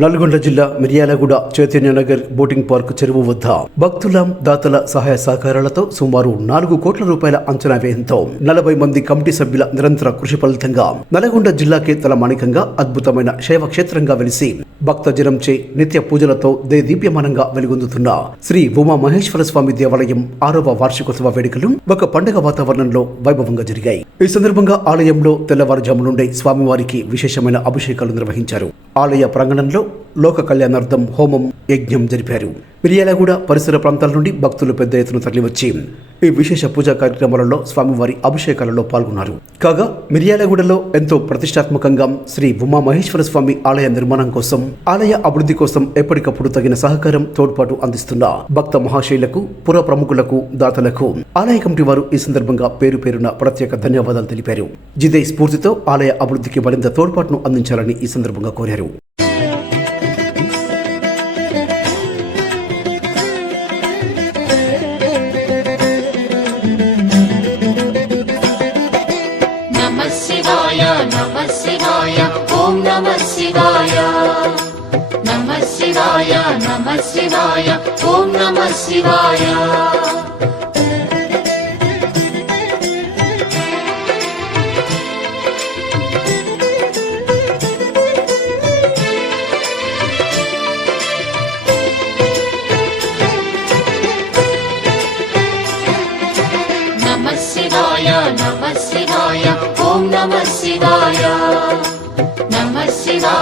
నల్గొండ జిల్లా Miryalaguda Chaitanya Nagar boating park చెరువు వద్ద భక్తుల దాతల సహాయ సహకారాలతో సుమారు నాలుగు కోట్ల రూపాయల అంచనా వ్యయంతో నలభై మంది కమిటీ సభ్యుల నిరంతర కృషి ఫలితంగా నల్గొండ జిల్లాకే తలమానికంగా అద్భుతమైన శైవ క్షేత్రంగా వెలిసి భక్తజనంచే నిత్య పూజలతో దేదీప్యమానంగా వెలుగొందుతున్న శ్రీ ఉమా మహేశ్వర స్వామి దేవాలయం ఆరవ వార్షికోత్సవ వేడుకలు ఒక పండగ వాతావరణంలో వైభవంగా జరిగాయి. ఈ సందర్భంగా ఆలయంలో తెల్లవారుజాము నుండే స్వామివారికి విశేషమైన అభిషేకాలు నిర్వహించారు. ఆలయ ప్రాంగణంలో లోక కళ్యాణార్థం హోమం యజ్ఞం జరిపారు. మిర్యాలగూడ పరిసర ప్రాంతాల నుండి భక్తులు పెద్ద ఎత్తున తరలివచ్చి ఈ విశేష పూజా కార్యక్రమాలలో స్వామివారి అభిషేకాలలో పాల్గొన్నారు. కాగా మిర్యాలగూడలో ఎంతో ప్రతిష్టాత్మకంగా శ్రీ ఉమా మహేశ్వర స్వామి ఆలయ నిర్మాణం కోసం ఆలయ అభివృద్ధి కోసం ఎప్పటికప్పుడు తగిన సహకారం తోడ్పాటు అందిస్తున్న భక్త మహాశైలకు పుర ప్రముఖులకు దాతలకు ఆలయ కమిటీ వారు ఈ సందర్భంగా పేరు పేరున ప్రత్యేక ధన్యవాదాలు తెలిపారు. జిదే స్ఫూర్తితో ఆలయ అభివృద్ధికి మరింత తోడ్పాటును అందించాలని ఈ సందర్భంగా కోరారు. शिवाय ॐ नमः शिवाय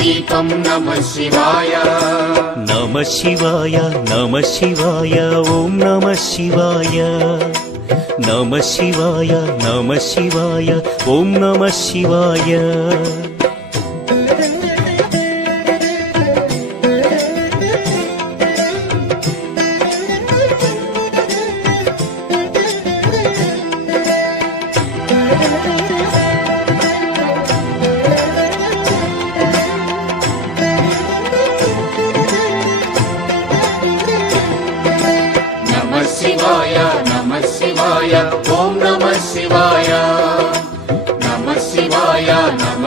త్వం నమ శివాయ నమ శివాయ నమ శివాయ ఓం నమ శివాయ నమ శివాయ నమ శివాయ ఓం నమ శివాయ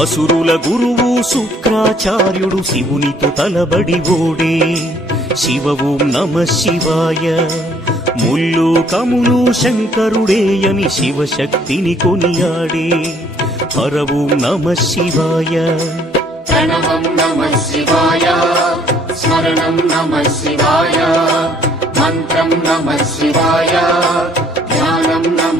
అసురుల గురువు శుక్రాచార్యుడు శివునితో తలబడి ఓడే. శివ ఓం నమ శివాయ. ముళ్ళు కములు శంకరుడే అని శివశక్తిని కొనియాడే. హరవు నమ శివాయ. ప్రణవం నమ శివాయ. స్మరణం నమ శివాయ. మంత్రం నమ శివాయ.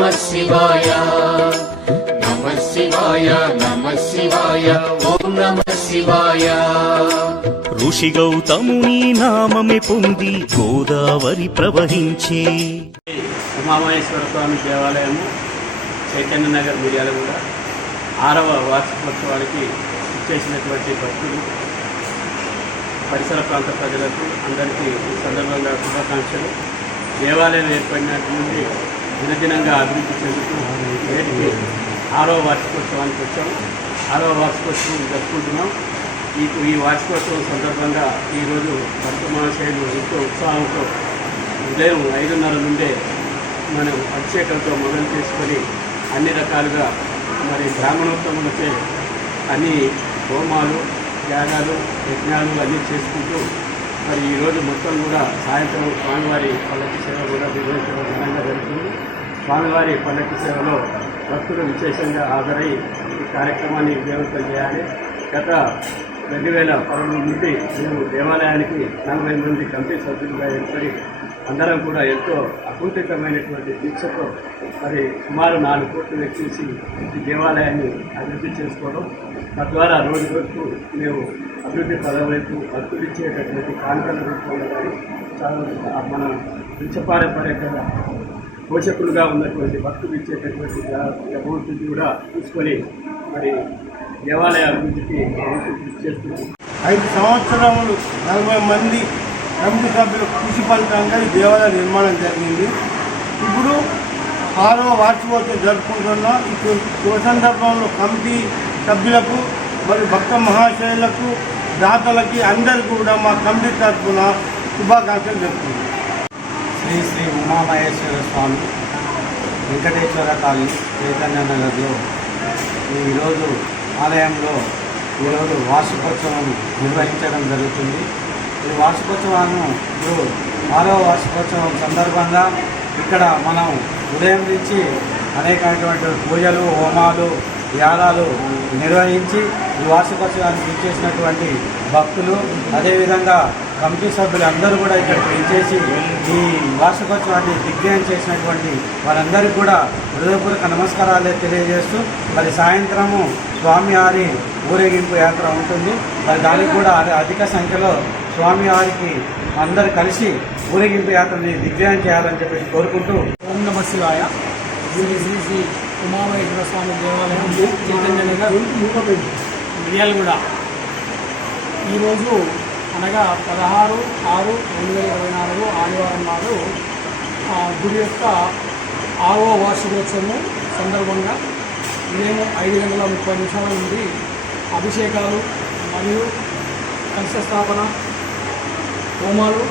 నమ శివాయ నమ శివాయ నమ శివాయ ఓం నమ శివాయ ఋషి గౌతముని నామే పొంది గోదావరి ప్రవహించే. ఉమామహేశ్వర స్వామి దేవాలయము చైతన్య నగర్ మిర్యాల కూడా ఆరవ వార్షికోత్సవానికి చేసినటువంటి భక్తులు పరిసర ప్రాంత ప్రజలకు అందరికీ ఈ సందర్భంగా శుభాకాంక్షలు. దేవాలయం ఏర్పడినటువంటి దినదినంగా అభివృద్ధి చెందుతూ నేటికి ఆరో వార్షికోత్సవానికి వచ్చాం. ఆరో వార్షికోత్సవం జరుపుకుంటున్నాం. ఈ ఈ వార్షికోత్సవం సందర్భంగా ఈరోజు భక్త మహాశయులు ఎంతో ఉత్సాహంతో ఉదయం ఐదున్నర నుండే మనం అభిషేకంతో మొదలు చేసుకొని అన్ని రకాలుగా మరి బ్రాహ్మణోత్తములచే అన్ని హోమాలు త్యాగాలు యజ్ఞాలు అన్నీ చేసుకుంటూ మరి ఈరోజు మొత్తం కూడా సాయంత్రం స్వామివారి పల్లకి సేవ కూడా నిర్వహించడం ఘనంగా జరుగుతుంది. స్వామివారి పల్లకి సేవలో భక్తులు విశేషంగా హాజరై ఈ కార్యక్రమాన్ని విజయవంతం చేయాలి. గత రెండు వేల పదమూడు నుండి మేము దేవాలయానికి నలభై మంది కమిటీ సభ్యులుగా ఏర్పడి అందరం కూడా ఎంతో అకుంఠితమైనటువంటి దీక్షతో మరి సుమారు నాలుగు కోట్లు వెచ్చేసి ఈ దేవాలయాన్ని అభివృద్ధి చేసుకోవడం. తద్వారా రోజు రోజుకు మేము అభివృద్ధి పదవైపు భక్తులు ఇచ్చేటటువంటి కానుకల రూపంలో కానీ చాలా మన వంశపారంపర్యంగా పోషకులుగా ఉన్నటువంటి భక్తులు ఇచ్చేటటువంటి అభివృద్ధి కూడా తీసుకొని మరి దేవాలయ అభివృద్ధికి కృషి చేస్తున్నాం ఐదు సంవత్సరములు నలభై మంది కమిటీ సభ్యుల కృషి ఫలితంగా ఈ దేవాలయ నిర్మాణం జరిగింది. ఇప్పుడు ఆరో వార్షికోత్సవం జరుపుకుంటున్నాం. ఈ సందర్భంలో కమిటీ సభ్యులకు మరియు భక్త మహాశయులకు దాతలకి అందరు కూడా మా కమిటీ తరఫున శుభాకాంక్షలు చెప్తుంది శ్రీ శ్రీ ఉమామహేశ్వర స్వామి వెంకటేశ్వర కాళి చైతన్య నగర్లో ఈరోజు ఆలయంలో ఈరోజు వార్షికోత్సవం నిర్వహించడం జరుగుతుంది. ఈ వార్షికోత్సవాన్ని ఇప్పుడు ఆరవ వార్షికోత్సవం సందర్భంగా ఇక్కడ మనం ఉదయం నుంచి అనేకమైనటువంటి పూజలు హోమాలు యాగాలు నిర్వహించి ఈ వార్షికోత్సవానికి ఇచ్చేసినటువంటి భక్తులు అదేవిధంగా కమిటీ సభ్యులు అందరూ కూడా ఇక్కడ ఇచ్చేసి ఈ వార్షికోత్సవాన్ని దిగ్విజయం చేసినటువంటి వారందరికీ కూడా హృదయపూర్వక నమస్కారాలు తెలియజేస్తూ మరి సాయంత్రము స్వామివారి ఊరేగింపు యాత్ర ఉంటుంది. మరి దానికి కూడా అధిక సంఖ్యలో స్వామివారికి అందరు కలిసి ఊరేగింపు యాత్రని దిగ్విజయం చేయాలని చెప్పేసి కోరుకుంటూ ఓం నమ శివాయ. శ్రీ శ్రీ శ్రీ ఉమామహేశ్వర స్వామి దేవాలయం చైతన్య నగర్ మిర్యాలగూడ. ఈరోజు అనగా పదహారు ఆరు రెండు వేల ఇరవై నాలుగు ఆదివారం నాడు ఆ, గుడి యొక్క ఆరో వార్షికోత్సవం సందర్భంగా ఉదయం ఐదు గంటల ముప్పై నిమిషాల నుండి అభిషేకాలు మరియు కలశ స్థాపన హోమాలు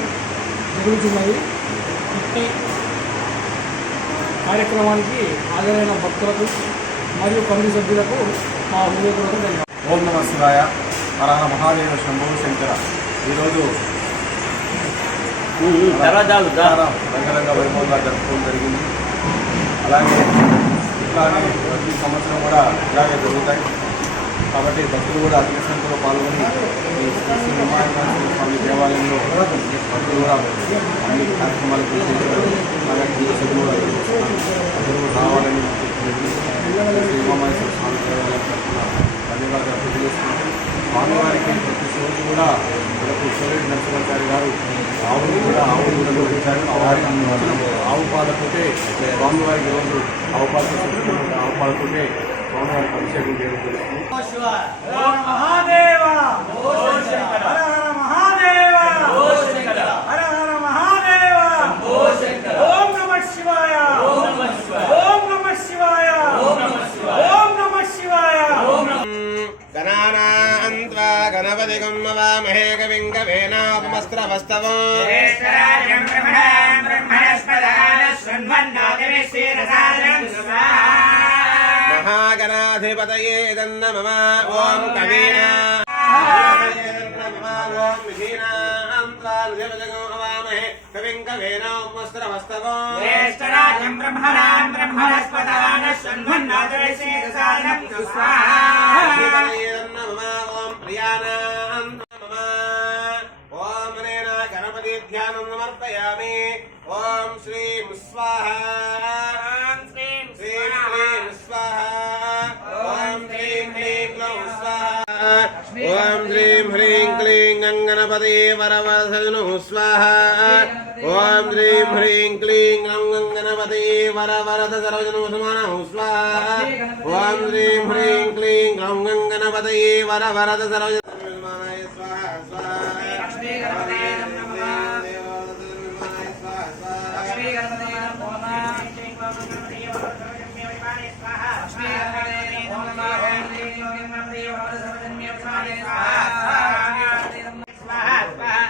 జరుగుతున్నాయి. ఇట్టి కార్యక్రమానికి హాజరైన భక్తులకు మరియు కమిటీ సభ్యులకు మా హృదయపూర్వక ధన్యవాదాలు. ఓం నమ శివాయ హరహర మహాదేవ శంభో శంకర. ఈరోజు రంగరంగ వైభవంగా జరుపుకోవడం జరిగింది. అలాగే ఇట్లానే ప్రతి సంవత్సరం కూడా ఇలాగే జరుగుతాయి. కాబట్టి భక్తులు కూడా అధిక సంఖ్యలో పాల్గొని ఉమాయంకరేశ్వర దేవాలయంలో కూడా అన్ని కార్యక్రమాలు చేశారు అలాగే పూజ కూడా అందరూ రావాలని శ్రీ స్వామి దేవాలయం తరఫున ధన్యవాదాలు తెలియజేసుకుంటూ స్వామివారికి ప్రతి రోజు కూడా మనకు సూర్యుడు నరసింహాచారి గారు ఆవులు కూడా ఆవులు కూడా నిర్వహించారు ఆవు పాలకుంటే స్వామివారికి రోజు ఆవు పాలతో ఆవు పాలకుంటే స్వామివారికి అభిషేకం చేయడం జరుగుతుంది. నవామహే కవిం కవేనాపమస్త్రవస్తవం మహాగణాధిపతయే దన్న మమ ఓం కవీనా. కవిం కవేనాపమస్త్రవస్తవం ఓం వర వరద సర్వజనోసమానం స్వాహ ఓం శ్రీం హ్రీం క్లీం గ్లౌం వర వరద సర్వజనోసమానాయ స్వాహ స్వాహ లక్ష్మీ గణపతే నమః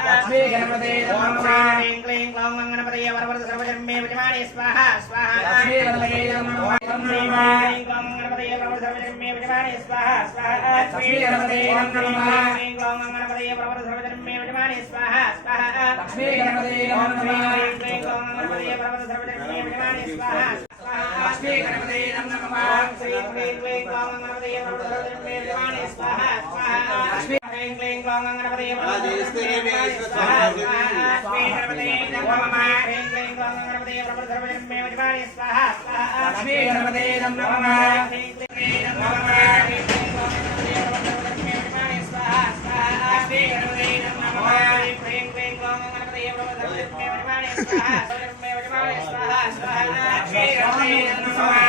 లక్ష్మీ గణపతే లక్ష్మీ గణపతే నమః క్లీం క్లీం క్లౌం గణపతయ వరవరద సర్వజన్మే విజమానే స్వాహ స్వాహ లక్ష్మీ గణపతే నమః క్లీం క్లీం క్లౌం గణపతయ వరవరద సర్వజన్మే విజమానే స్వాహ స్వాహ లక్ష్మీ గణపతే నమః క్లీం క్లౌం గణపతయ వరవరద సర్వజన్మే విజమానే స్వాహ స్వాహ లక్ష్మీ గణపతే నమః క్లీం క్లీం క్లౌం గణపతయ వరవరద సర్వజన్మే విజమానే స్వాహ లక్ష్మీ గణపతే నమః శ్రీం క్లీం క్లీం క్లౌం గణపతయ వరవరద సర్వజన్మే విజమానే స్వాహ స్వాహ లక్ష్మీ క్లీం స్వాహ స్వాహ గణపతే నమః క్లీం క్లీం క్లౌం గణపతయ వరవరద స్వాహ స్వాహ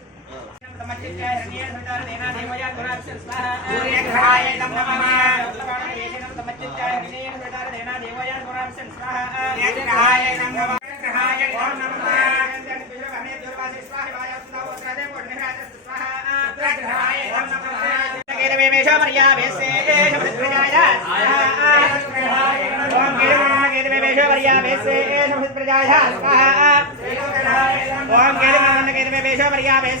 గణపతే నమః స్వాహ స్వాహ లక్ష్మీ గణపతే నమః క్లీం క్లీం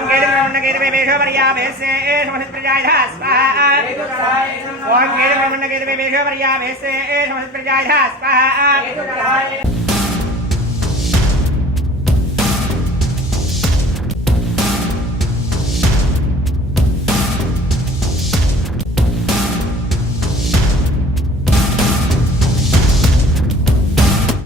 గ్లౌం గంగణపతే వర వరద సర్వజన్మే విజమానయ స్వాహ స్వాహ లక్ష్మీ గణపతే నమః